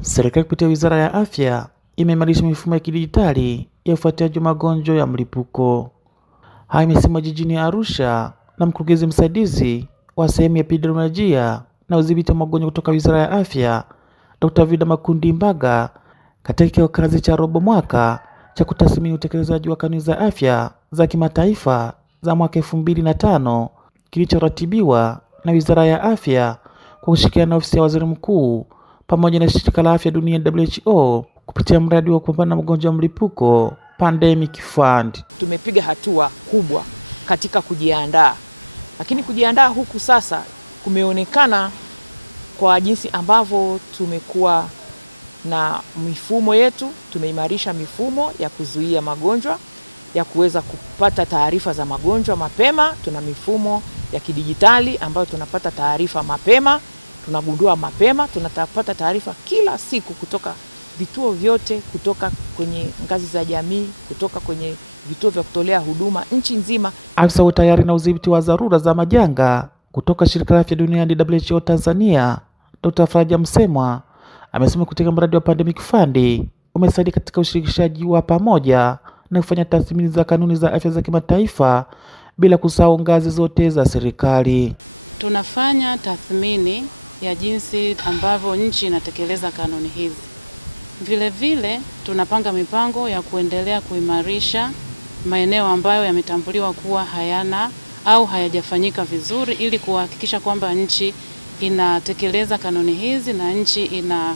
Serikali kupitia Wizara ya Afya imeimarisha mifumo ya kidijitali ya ufuatiliaji wa magonjwa ya mlipuko. Haya imesemwa jijini Arusha na mkurugenzi msaidizi wa sehemu ya epidemiolojia na udhibiti wa magonjwa kutoka Wizara ya Afya, Dr. Vida Makundi Mbaga, katika kikao kazi cha robo mwaka cha kutathmini utekelezaji wa kanuni za afya za kimataifa za mwaka 2005 kilichoratibiwa na Wizara ya Afya kwa kushirikiana na ofisi ya Waziri Mkuu pamoja na shirika la afya duniani WHO kupitia mradi wa kupambana na magonjwa ya mlipuko Pandemic Fund. Tumepiga hatua kubwa katika kujiandaa, lakini kujiandaa huku sasa kumeonekana kwa jinsi ambavyo tumekuwa na mifumo yetu. Tumeimarisha mifumo ya kuzuia magonjwa, ya kuweza kupata taarifa za magonjwa mapema. Tuna mifumo ya kidijitali ambayo tunapata taarifa mapema, tunagundua mapema, tunapata taarifa kila siku kutoka vituo vyote, kutoka kwenye ngazi za jamii, kutoka kwenye vituo vya kutolea huduma nchi nzima. Afisa wa tayari na udhibiti wa dharura za majanga kutoka shirika la afya duniani WHO Tanzania, Dr. Faraja Msemwa, amesema katika mradi wa Pandemic Fund umesaidia katika ushirikishaji wa pamoja na kufanya tathmini za kanuni za afya za kimataifa bila kusahau ngazi zote za serikali. Tunafanya tathmini ya jinsi ambavyo nchi inatekeleza kanuni hizi. Vile vile tunapanga mipango ya kuendelea kuimarisha maeneo ambayo yametambuliwa kuwa hayana au hayajafanyika vizuri, ili kuhakikisha kwamba nchi inatekeleza kanuni hizi na nchi ina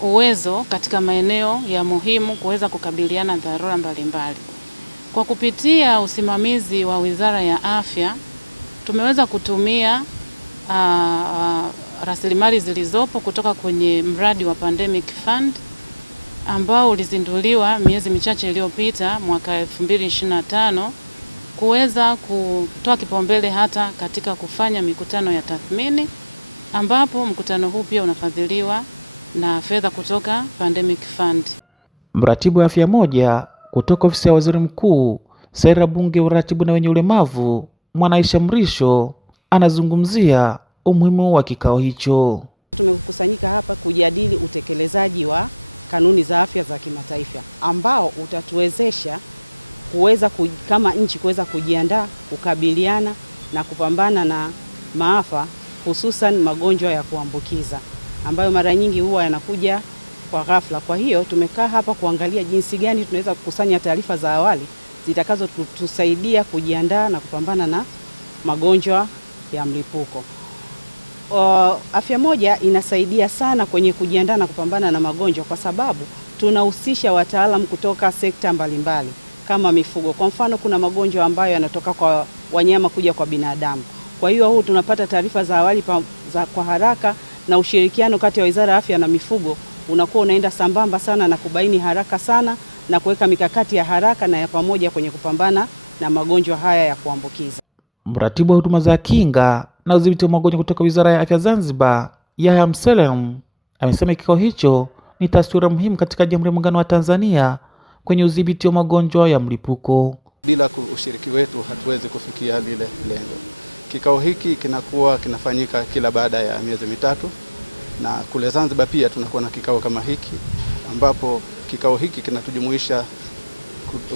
uwezo katika maeneo ya muhimu kuweza kukabiliana na dharura mbalimbali. Kwa kupitia usimamizi wa Wizara ya Afya tumeweza kutumia rasilimali zilizopo kutoka kwenye mradi wa Pandemic Fund ambao ulizinduliwa miezi michache iliyopita mwaka 2025 kuweza kutoa kipaumbele hata katika kufanya mikutano ya tathmini, ambapo mkutano huu pia unafadhiliwa na fedha kutoka Pandemic Fund. Mratibu wa afya moja kutoka ofisi ya Waziri Mkuu, Sera Bunge, uratibu na wenye ulemavu, Mwanaisha Mrisho, anazungumzia umuhimu wa kikao hicho. Tumekusanyika hapa kujadili utekelezaji wa kanuni za afya za kimataifa ambao utatuwezesha kuweza kama nchi kuweza kujiandaa kukabiliana na kupambana na maafa, hususan magonjwa ya kuambukiza ambayo mara nyingi huwa yanakuja kwa ghafla. Kwa hiyo tumekaa hapa kuangalia jinsi gani tunaweza kukusanya taarifa za awali zitakazotusaidia kujiandaa na kupambana na magonjwa ya mlipuko. Afya moja inasaidia sana kwenye kujiandaa na kupambana na magonjwa kwa sababu tunahusisha wataalamu kutoka sekta mbalimbali kama mifugo. Kwa mfano, kuna magonjwa ambayo yanatoka kwa wanyama kuja kwa binadamu. Kwa hiyo tunapata taarifa za awali kwa haraka, na ushirikiano kati ya Wizara ya Afya na mifugo unakuwa unaenda sambamba sana na kubaini haraka sana na kuweka mikakati ya haraka na ya pamoja kwenye kupambana na magonjwa haya ya kuambukiza. Mratibu wa huduma za kinga na udhibiti wa magonjwa kutoka Wizara ya Afya Zanzibar, Yahya Mselem, amesema kikao hicho ni taswira muhimu katika Jamhuri ya Muungano wa Tanzania kwenye udhibiti wa magonjwa ya mlipuko. Bila ushiriki wetu hatuwezi kufikia lile lengo. Kikao hiki kinafanyika kila baada ya miezi mitatu, na kule Zanzibar pia tunakuwa na kikao kama hiki, ambapo kikao hiki kinatujumuisha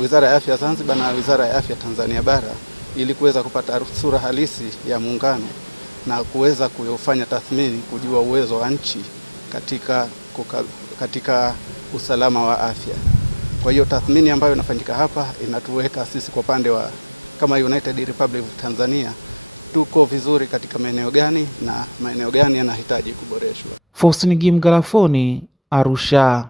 Wizara ya Afya Zanzibar na Wizara ya Afya Tanzania Bara ili kuweza kupata sura halisi ya muungano na kuweza kufanya tathmini, kujua uwezo wa nchi katika usalama wa afya. Kwa hiyo tathmini ambayo inafanyika hapa inatuweka sisi kwa upande wa kama United Republic of Tanzania tuko vizuri katika maeneo gani na maeneo gani yanahitaji kuboreshwa. Faustin Gimgalafoni, Arusha.